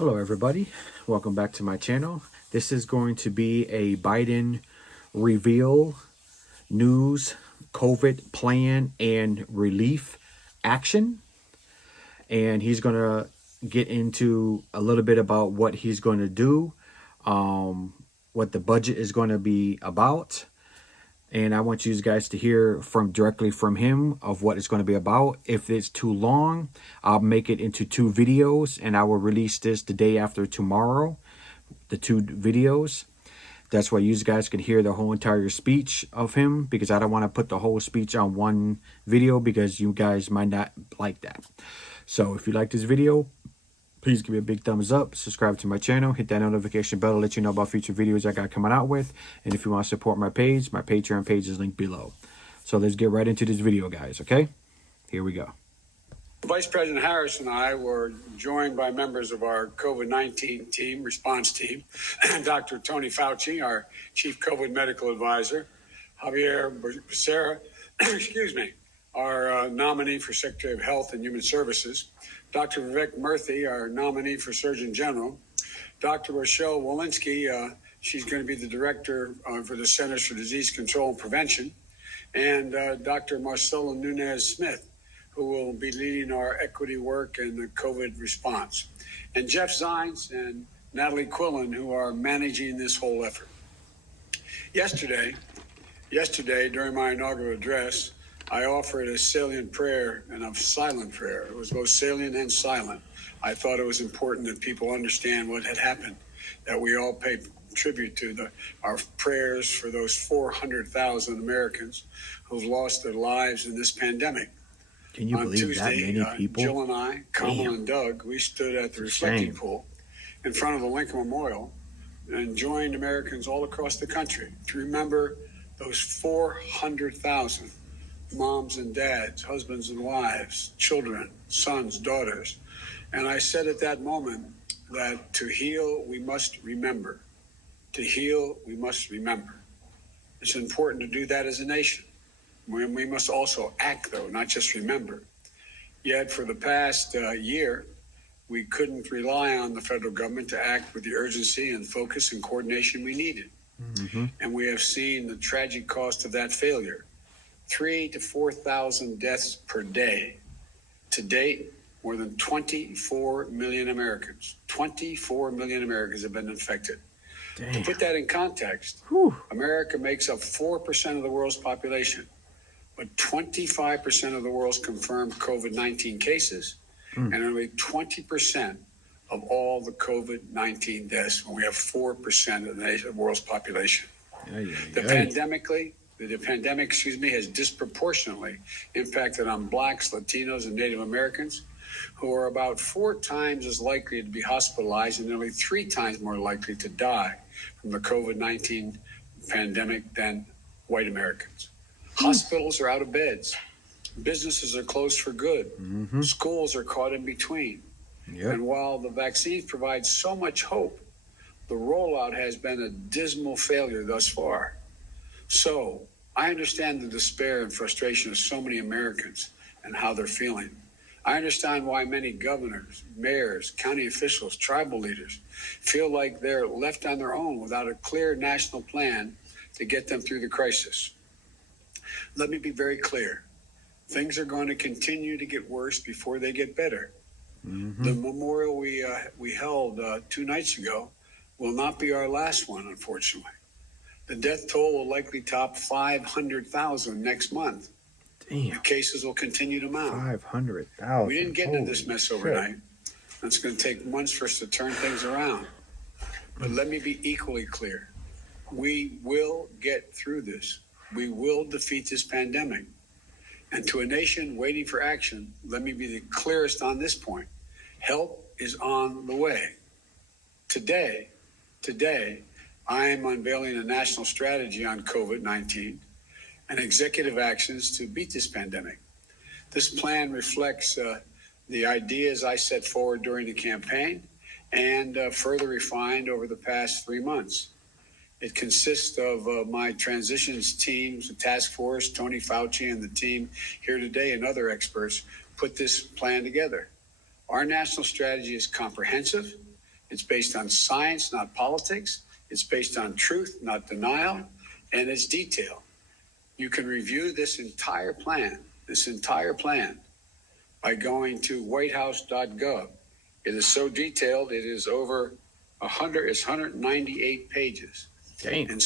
Hello everybody, welcome back to my channel. This is going to be a Biden reveal news, COVID plan and relief action. And he's going to get into a little bit about what he's going to do, what the budget is going to be about. And I want you guys to hear directly from him of what it's going to be about. If it's too long, I'll make it into 2 videos and I will release this the day after tomorrow, the 2 videos. That's why you guys can hear the whole entire speech of him, because I don't want to put the whole speech on one video because you guys might not like that. So if you like this video, please give me a big thumbs up, subscribe to my channel, hit that notification bell to let you know about future videos I got coming out with. And if you want to support my page, my Patreon page is linked below. So let's get right into this video, guys, okay? Here we go. Vice President Harris and I were joined by members of our COVID-19 team, response team, Dr. Tony Fauci, our Chief COVID Medical Advisor, Javier Becerra, excuse me, our nominee for Secretary of Health and Human Services, Dr. Vivek Murthy, our nominee for Surgeon General, Dr. Rochelle Walensky, she's going to be the Director for the Centers for Disease Control and Prevention, and Dr. Marcelo Nunez-Smith, who will be leading our equity work and the COVID response, and Jeff Zients and Natalie Quillen, who are managing this whole effort. Yesterday, during my inaugural address, I offered a salient prayer and a silent prayer. It was both salient and silent. I thought it was important that people understand what had happened, that we all pay tribute to our prayers for those 400,000 Americans who've lost their lives in this pandemic. Can you believe Tuesday, that many people? Jill and I, Kamala and Doug, we stood at the reflecting pool in front of the Lincoln Memorial and joined Americans all across the country to remember those 400,000 moms and dads, husbands and wives, children, sons, daughters. And I said at that moment that to heal, we must remember. To heal, we must remember. It's important to do that as a nation. We must also act, though, not just remember. Yet for the past year, we couldn't rely on the federal government to act with the urgency and focus and coordination we needed. Mm-hmm. And we have seen the tragic cost of that failure. 3,000 to 4,000 deaths per day. To date, more than 24 million Americans, 24 million Americans have been infected. Damn. To put that in context, America makes up 4% of the world's population, but 25% of the world's confirmed COVID-19 cases, and only 20% of all the COVID-19 deaths when we have 4% of the world's population. The pandemic, has disproportionately impacted on Blacks, Latinos, and Native Americans, who are about 4 times as likely to be hospitalized and nearly 3 times more likely to die from the COVID-19 pandemic than white Americans. Hospitals are out of beds. Businesses are closed for good. Mm-hmm. Schools are caught in between. Yep. And while the vaccines provide so much hope, the rollout has been a dismal failure thus far. So I understand the despair and frustration of so many Americans and how they're feeling. I understand why many governors, mayors, county officials, tribal leaders feel like they're left on their own without a clear national plan to get them through the crisis. Let me be very clear. Things are going to continue to get worse before they get better. Mm-hmm. The memorial we held 2 nights ago will not be our last one, unfortunately. The death toll will likely top 500,000 next month. Damn. The cases will continue to mount. 500,000. We didn't get into this mess overnight. It's going to take months for us to turn things around. But let me be equally clear. We will get through this. We will defeat this pandemic. And to a nation waiting for action, let me be the clearest on this point. Help is on the way. Today, I am unveiling a national strategy on COVID-19 and executive actions to beat this pandemic. This plan reflects the ideas I set forward during the campaign and further refined over the past 3 months. It consists of my transitions teams, the task force, Tony Fauci and the team here today and other experts put this plan together. Our national strategy is comprehensive It's based on science, not politics. It's based on truth, not denial, and it's detailed. You can review this entire plan by going to whitehouse.gov. It is so detailed, it is over 198 pages. Dang. And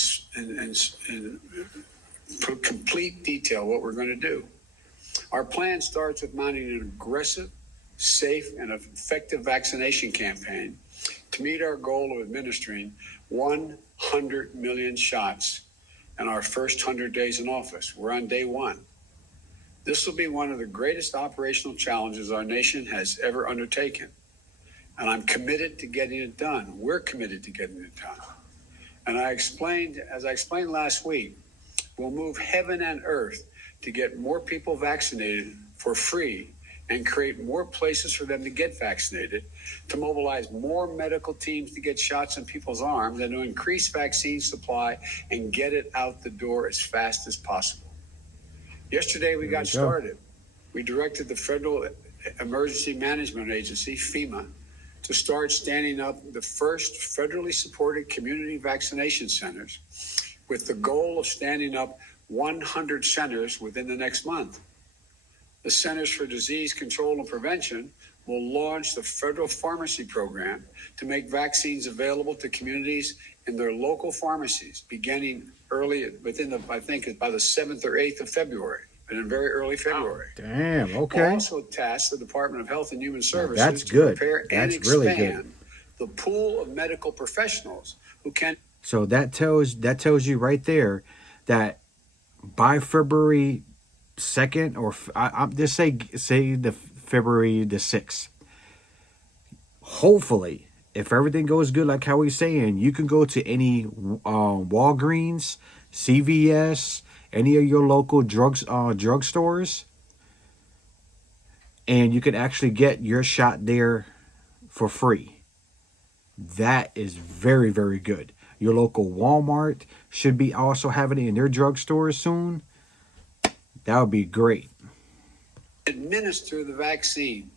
complete detail what we're going to do. Our plan starts with mounting an aggressive, safe, and effective vaccination campaign to meet our goal of administering 100 million shots in our first 100 days in office. We're on day one. This will be one of the greatest operational challenges our nation has ever undertaken. And I'm committed to getting it done. We're committed to getting it done. And as I explained last week, we'll move heaven and earth to get more people vaccinated for free and create more places for them to get vaccinated, to mobilize more medical teams to get shots in people's arms, and to increase vaccine supply and get it out the door as fast as possible. Yesterday, we got started. We directed the Federal Emergency Management Agency, FEMA, to start standing up the first federally supported community vaccination centers with the goal of standing up 100 centers within the next month. The Centers for Disease Control and Prevention will launch the federal pharmacy program to make vaccines available to communities in their local pharmacies, beginning early within I think by the 7th or 8th of February, and in very early February. Damn, okay. We'll also task the Department of Health and Human Services that's good. to prepare That's and really expand good. the pool of medical professionals who can. So that tells you right there that by February 2nd, or I'm just say the February the 6th. Hopefully, if everything goes good, like how he's saying, you can go to any Walgreens, CVS, any of your local drugstores, and you can actually get your shot there for free. That is very, very good. Your local Walmart should be also having it in their drugstores soon. That would be great. Administer the vaccine,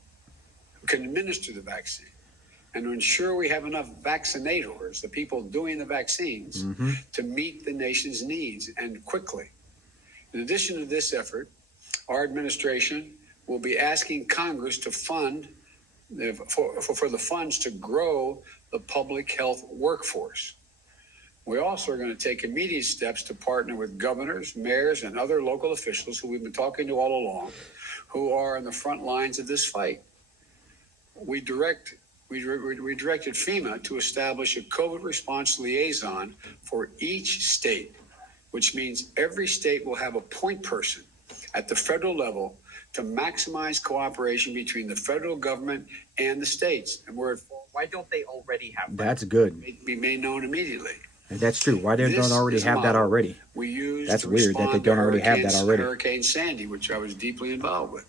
who can administer the vaccine, and to ensure we have enough vaccinators, the people doing the vaccines, to meet the nation's needs and quickly. In addition to this effort, our administration will be asking Congress to fund for the funds to grow the public health workforce. We also are going to take immediate steps to partner with governors, mayors, and other local officials who we've been talking to all along, who are on the front lines of this fight. We directed FEMA to establish a COVID response liaison for each state, which means every state will have a point person at the federal level to maximize cooperation between the federal government and the states. And why don't they already have that? That's good. Be made known immediately. And that's true. Why they don't already have that already? We used That's to weird that they respond don't to already have that already. Hurricane Sandy, which I was deeply involved with.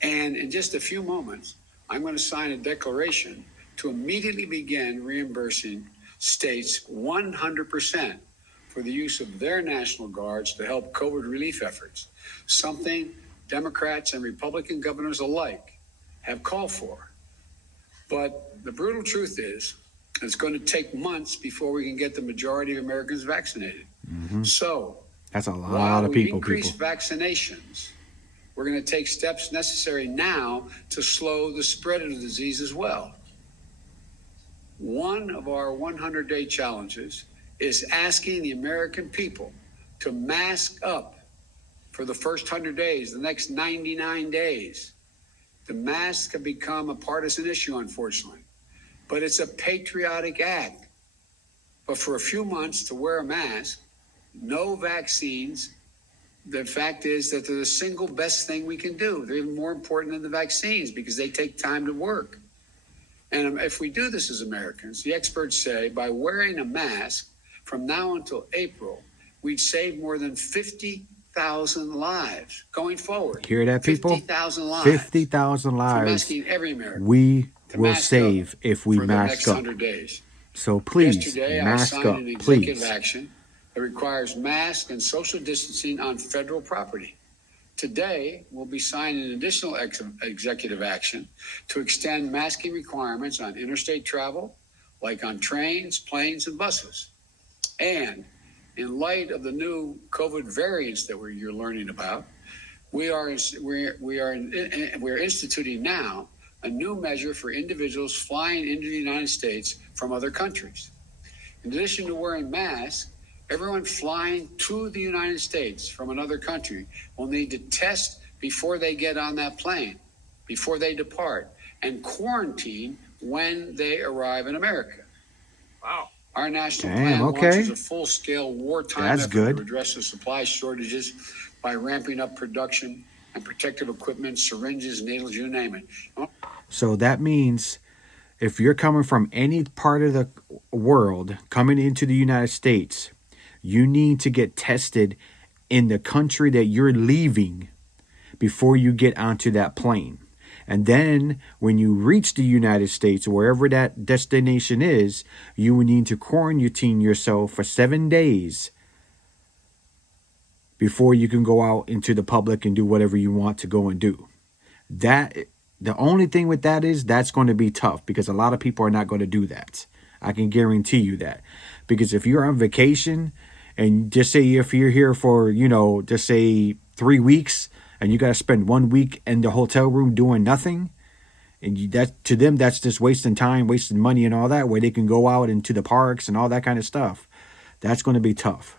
And in just a few moments, I'm going to sign a declaration to immediately begin reimbursing states 100% for the use of their National Guards to help COVID relief efforts, something Democrats and Republican governors alike have called for. But the brutal truth is, it's going to take months before we can get the majority of Americans vaccinated. So that's a while lot of we people. increase vaccinations, we're going to take steps necessary now to slow the spread of the disease as well. One of our 100-day challenges is asking the American people to mask up for the first 100 days, the next 99 days. The masks have become a partisan issue, unfortunately, but it's a patriotic act. But for a few months to wear a mask, no vaccines, the fact is that they're the single best thing we can do. They're even more important than the vaccines because they take time to work. And if we do this as Americans, the experts say by wearing a mask from now until April, we'd save more than 50,000 lives going forward. Hear that, people? 50,000 lives. 50,000 From lives asking every American we to will mask save up if we for the mask next up. 100 days. So please, Yesterday, I mask signed up, an executive please. action that requires mask and social distancing on federal property. Today, we'll be signing an additional executive action to extend masking requirements on interstate travel, like on trains, planes, and buses. And in light of the new COVID variants that you're learning about, we're instituting now a new measure for individuals flying into the United States from other countries. In addition to wearing masks, everyone flying to the United States from another country will need to test before they get on that plane, before they depart, and quarantine when they arrive in America. Wow. Our national plan launches a full-scale wartime effort good. to address the supply shortages by ramping up production and protective equipment, syringes, needles, you name it. So that means if you're coming from any part of the world, coming into the United States, you need to get tested in the country that you're leaving before you get onto that plane. And then when you reach the United States, wherever that destination is, you will need to quarantine yourself for 7 days before you can go out into the public and do whatever you want to go and do. The only thing with that is that's going to be tough because a lot of people are not going to do that. I can guarantee you that. Because if you're on vacation and just say if you're here for, just say 3 weeks, and you got to spend 1 week in the hotel room doing nothing, and to them that's just wasting time, wasting money and all that, where they can go out into the parks and all that kind of stuff. That's going to be tough.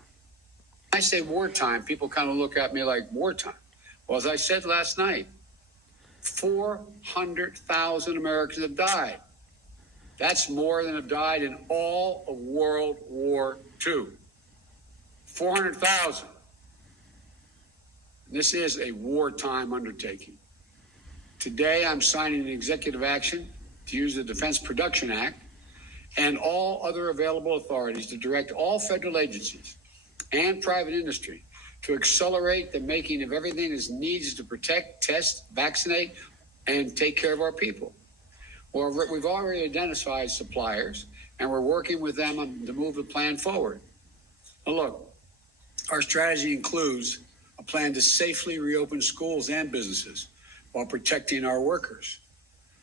When I say wartime, people kind of look at me like wartime. Well, as I said last night, 400,000 Americans have died. That's more than have died in all of World War II. 400,000. This is a wartime undertaking. Today, I'm signing an executive action to use the Defense Production Act and all other available authorities to direct all federal agencies and private industry to accelerate the making of everything that's needed to protect, test, vaccinate, and take care of our people. Well, we've already identified suppliers, and we're working with them to move the plan forward. Now, look, our strategy includes a plan to safely reopen schools and businesses while protecting our workers.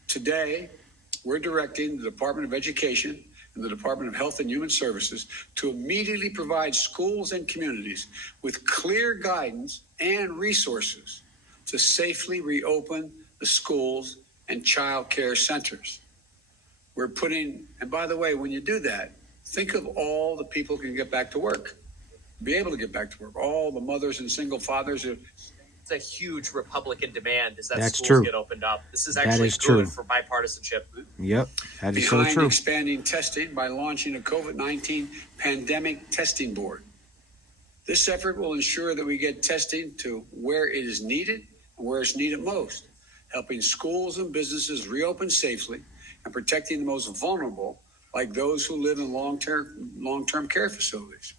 Today, we're directing the Department of Education and the Department of Health and Human Services to immediately provide schools and communities with clear guidance and resources to safely reopen the schools and child care centers. And by the way, when you do that, think of all the people who can get back to work, be able to get back to work, all the mothers and single fathers. It's a huge Republican demand is that That's schools true. get opened up. This is actually good true. for bipartisanship. Yep, that is so Behind true. expanding testing by launching a COVID-19 pandemic testing board. This effort will ensure that we get testing to where it is needed and where it's needed most, helping schools and businesses reopen safely and protecting the most vulnerable, like those who live in long-term care facilities.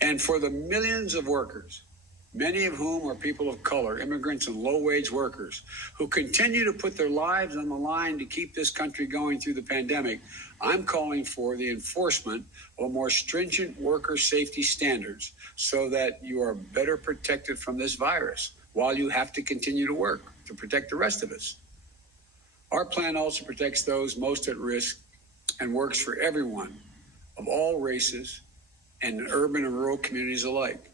And for the millions of workers, many of whom are people of color, immigrants, and low-wage workers who continue to put their lives on the line to keep this country going through the pandemic, I'm calling for the enforcement of more stringent worker safety standards so that you are better protected from this virus while you have to continue to work to protect the rest of us. Our plan also protects those most at risk and works for everyone of all races and urban and rural communities alike.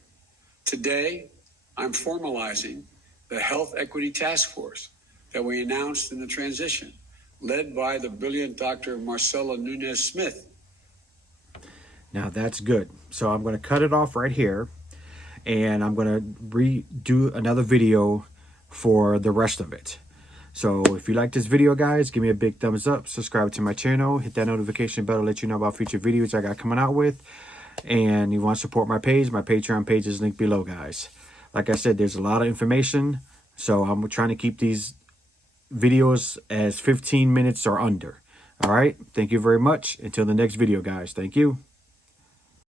Today, I'm formalizing the Health Equity Task Force that we announced in the transition, led by the brilliant Dr. Marcela Nunez-Smith. Now that's good. So I'm going to cut it off right here, and I'm going to redo another video for the rest of it. So if you like this video, guys, give me a big thumbs up, subscribe to my channel, hit that notification bell to let you know about future videos I got coming out with. And you want to support my page, my Patreon page is linked below, guys. Like I said, there's a lot of information, so I'm trying to keep these videos as 15 minutes or under. All right, thank you very much. Until the next video, guys. Thank you.